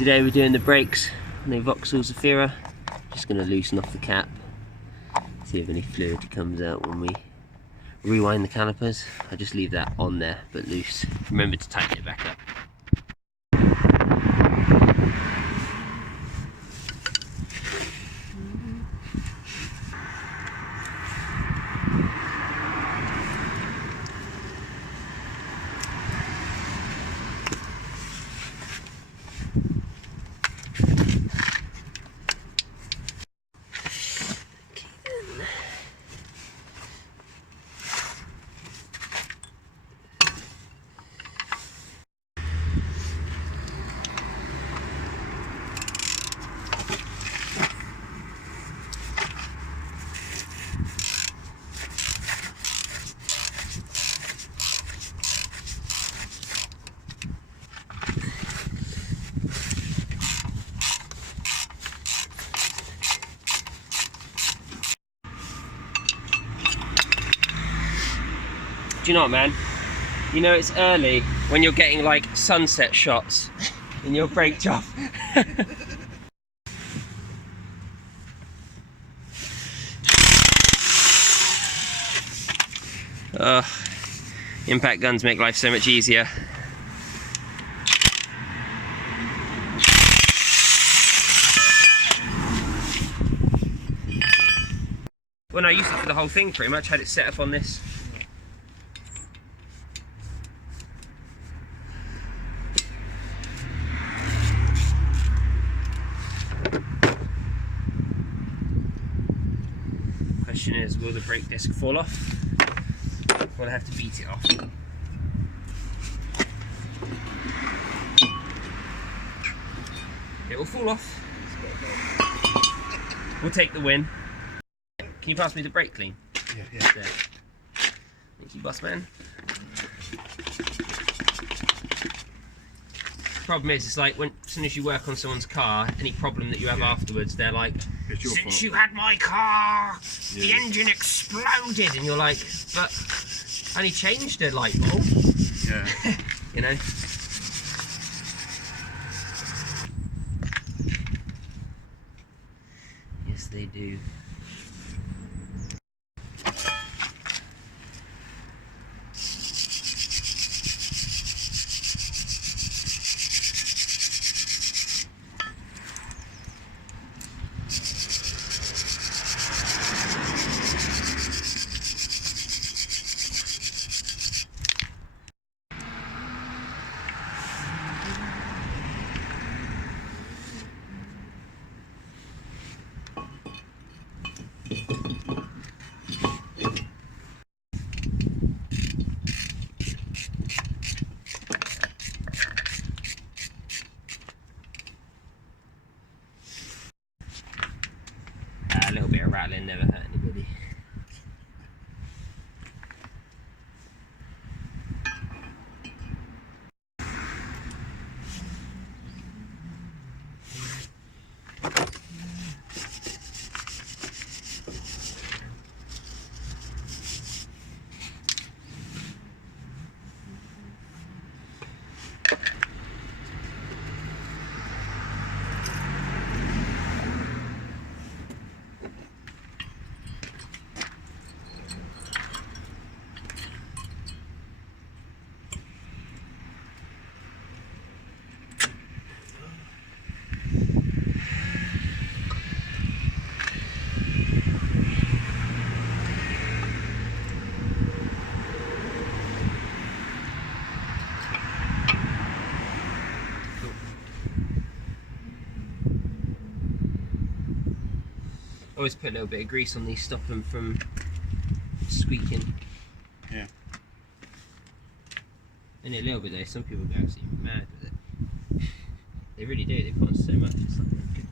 Today we're doing the brakes on the Vauxhall Zafira. Just going to loosen off the cap, see if any fluid comes out when we rewind the calipers. I just leave that on there but loose. Remember to tighten it back up. Do you know what, man? You know it's early when you're getting like sunset shots in your brake job. Impact guns make life so much easier. Well, no, I used it for the whole thing pretty much, had it set up on this. Question is, will the brake disc fall off? Will I have to beat it off? It will fall off. We'll take the win. Can you pass me the brake clean? Yeah. There. Thank you, boss man. Problem is, it's like when as soon as you work on someone's car, any problem that you have afterwards, they're like, "Since fault. You had my car, the engine exploded," and you're like, "But I only changed a light bulb." Yeah. You know. Yes, they do. A little bit of rattling never hurt anybody. Always put a little bit of grease on these, stop them from squeaking. Yeah. Only a little bit though, some people go absolutely mad with it. They really do, they put on so much, it's like good.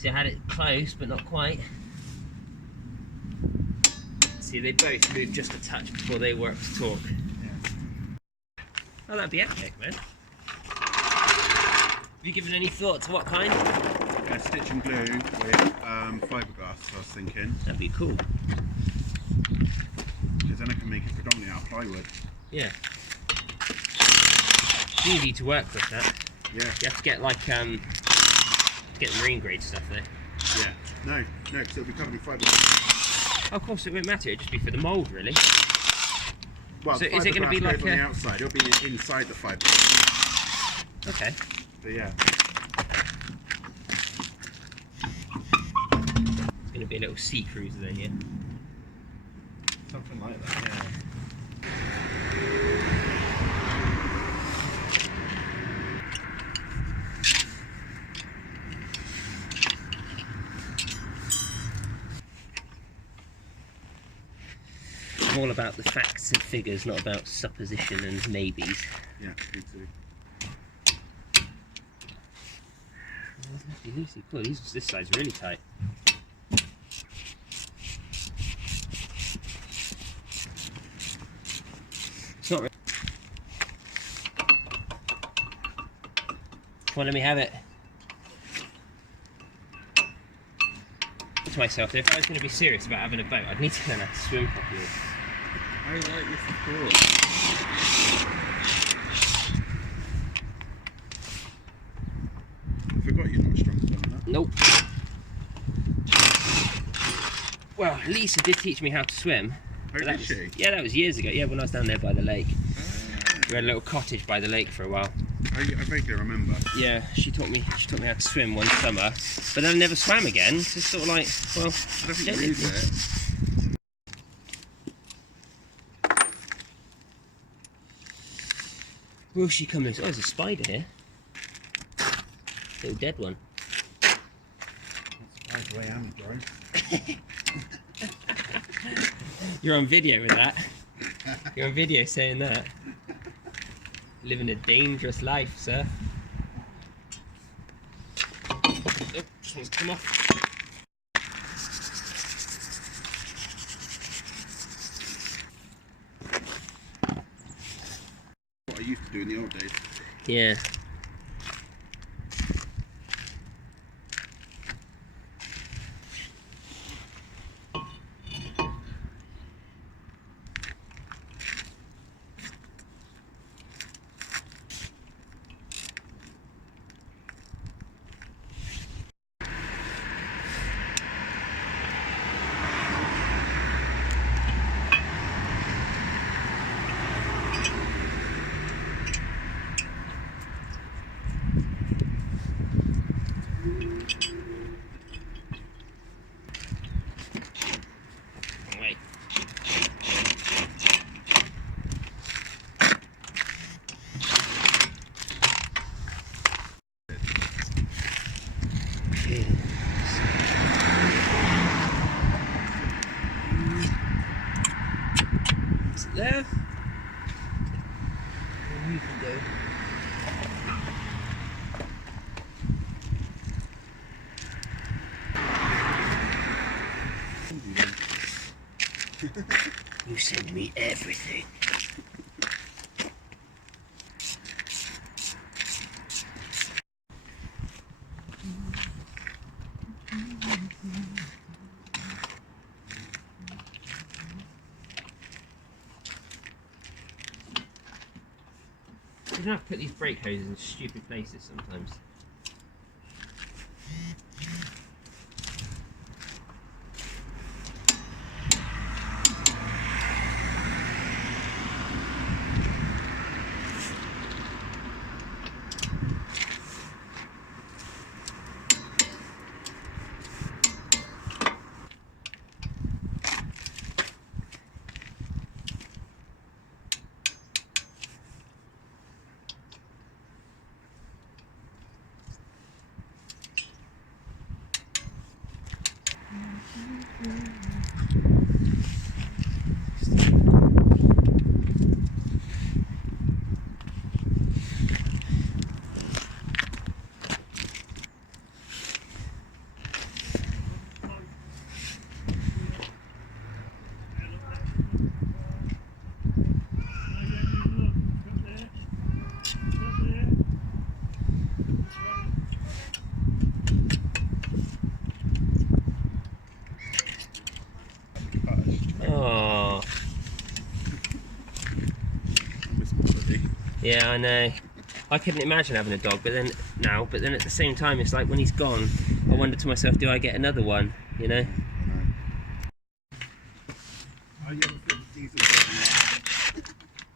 See, I had it close, but not quite. See, they both moved just a touch before they were up to torque. Yeah. Oh, that'd be epic, man. Have you given any thought to what kind? Stitch and glue with fiberglass, I was thinking. That'd be cool. Because then I can make it predominantly out of plywood. Yeah. It's easy to work with that. Yeah. You have to get like get marine grade stuff there. Yeah. No, because it'll be covered in fiberglass. Oh, of course, it won't matter. It'll just be for the mould, really. Well, so is it going to be like on the outside? It'll be inside the fiberglass. Okay. But yeah. It's going to be a little sea cruiser then, yeah. Something like that. Yeah. I'm all about the facts and figures, not about supposition and maybes. Yeah, me too. Loosey, cool. This side's really tight. It's not really. Come on, let me have it. To myself, if I was going to be serious about having a boat, I'd need to learn how to swim properly. I like this, of course. I forgot you're not strong enough on that. Nope. Well, Lisa did teach me how to swim. Oh, did she? Yeah, that was years ago. Yeah, when I was down there by the lake. We had a little cottage by the lake for a while. I vaguely remember. Yeah, she taught me how to swim one summer, but then I never swam again. So it's sort of like, well, I don't use it. Will she come loose? Oh, there's a spider here. Little dead one. That's the way I am, bro. You're on video with that. You're on video saying that. Living a dangerous life, sir. Oh, just wants to come off. What I used to do in the old days. Yeah. Is it there? You can go. You send me everything. You don't have to put these brake hoses in stupid places sometimes. Yeah, I know. I couldn't imagine having a dog, but then at the same time, it's like when he's gone, I wonder to myself, do I get another one? You know? Oh, you haven't fit the diesel heater yet?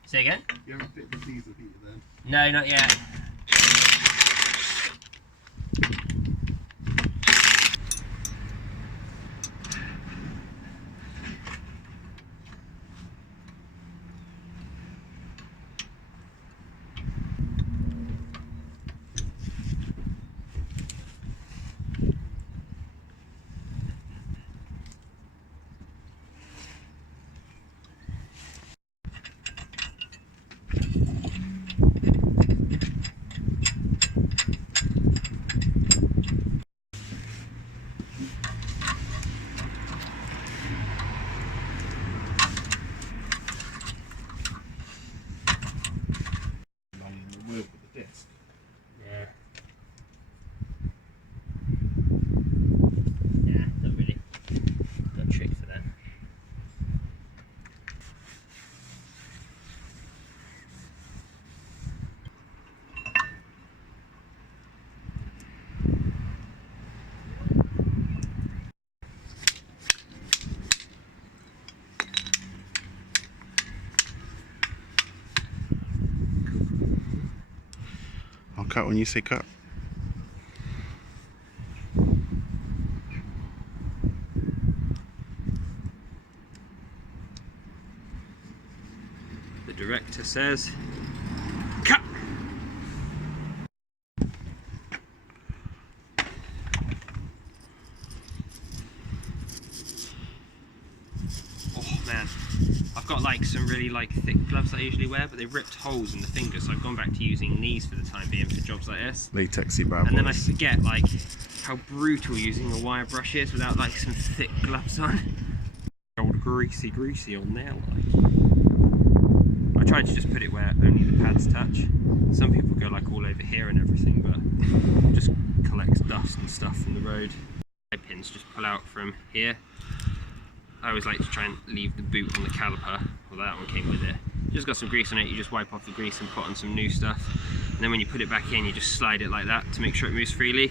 Say again? You haven't fit the diesel heater then? No, not yet. Laying the wheel with the disc. Yeah. Yeah, not really. Not a trick for that. I'll cut when you say cut. The director says, cut! Oh man, I've got like some really thick gloves I usually wear, but they've ripped holes in the fingers, so I've gone back to using these for the time being for jobs like this. Latexy bad And then I boys. forget how brutal using a wire brush is without some thick gloves on. Old greasy on there I tried to just put it where only the pads touch. Some people go all over here and everything, but it just collects dust and stuff from the road. Pins just pull out from here. I always like to try and leave the boot on the caliper, although that one came with it. Just got some grease on it, you just wipe off the grease and put on some new stuff. And then when you put it back in, you just slide it like that to make sure it moves freely.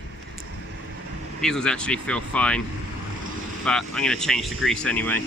These ones actually feel fine, but I'm going to change the grease anyway.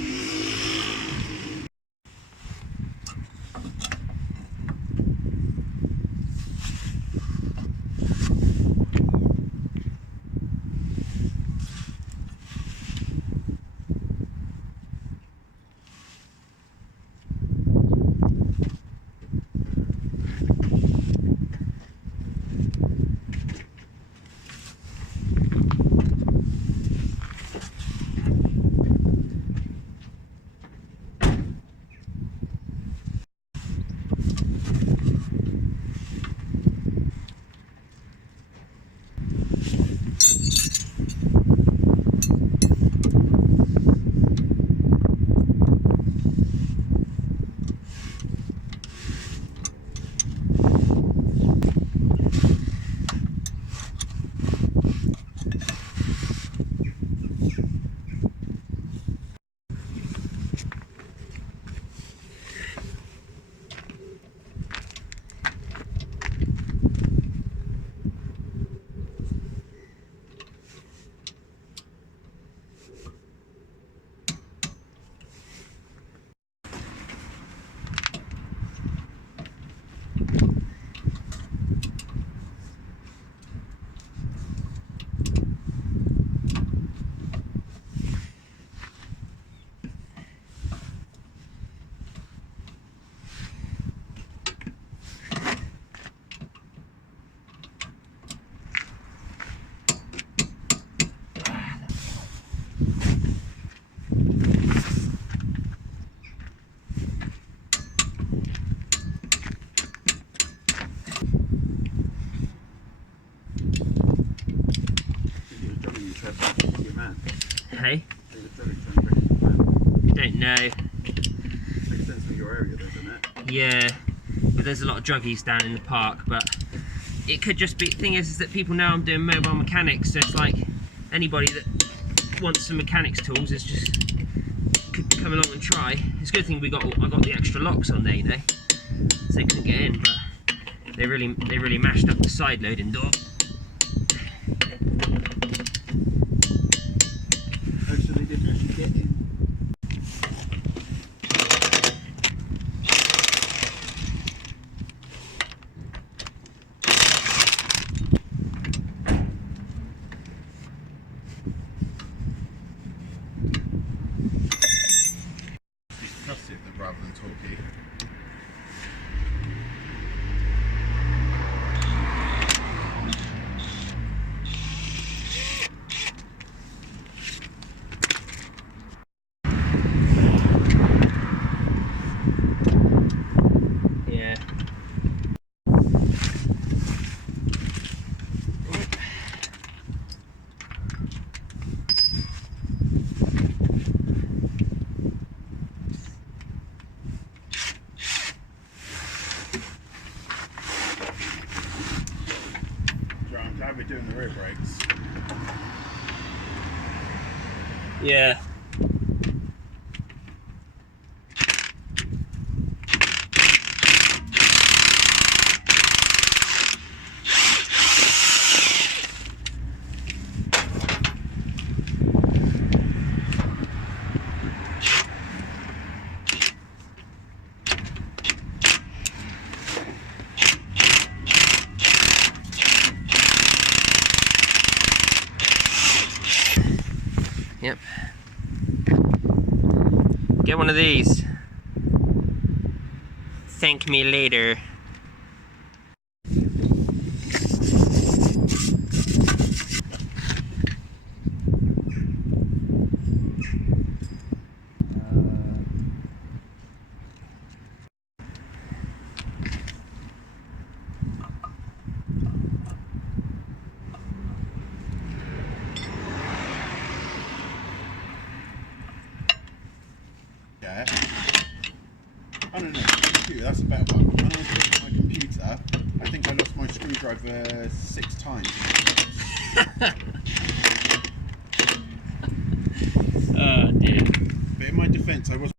Hey? Don't know. Makes sense for your area though, doesn't it? Yeah, but there's a lot of druggies down in the park, but it could just be, the thing is that people know I'm doing mobile mechanics, so it's like anybody that wants some mechanics tools is just could come along and try. It's a good thing I got the extra locks on there, you know, so they couldn't get in, but They really mashed up the side loading door. Oh, so they didn't actually get in. Trust it rather than talkie. Yeah. I'm glad we're doing the rear brakes. Yeah. Yep. Get one of these. Thank me later. Yeah. Oh no, computer, that's a better one. When I was looking at my computer, I think I lost my screwdriver 6 times. Oh dear. But in my defence, I was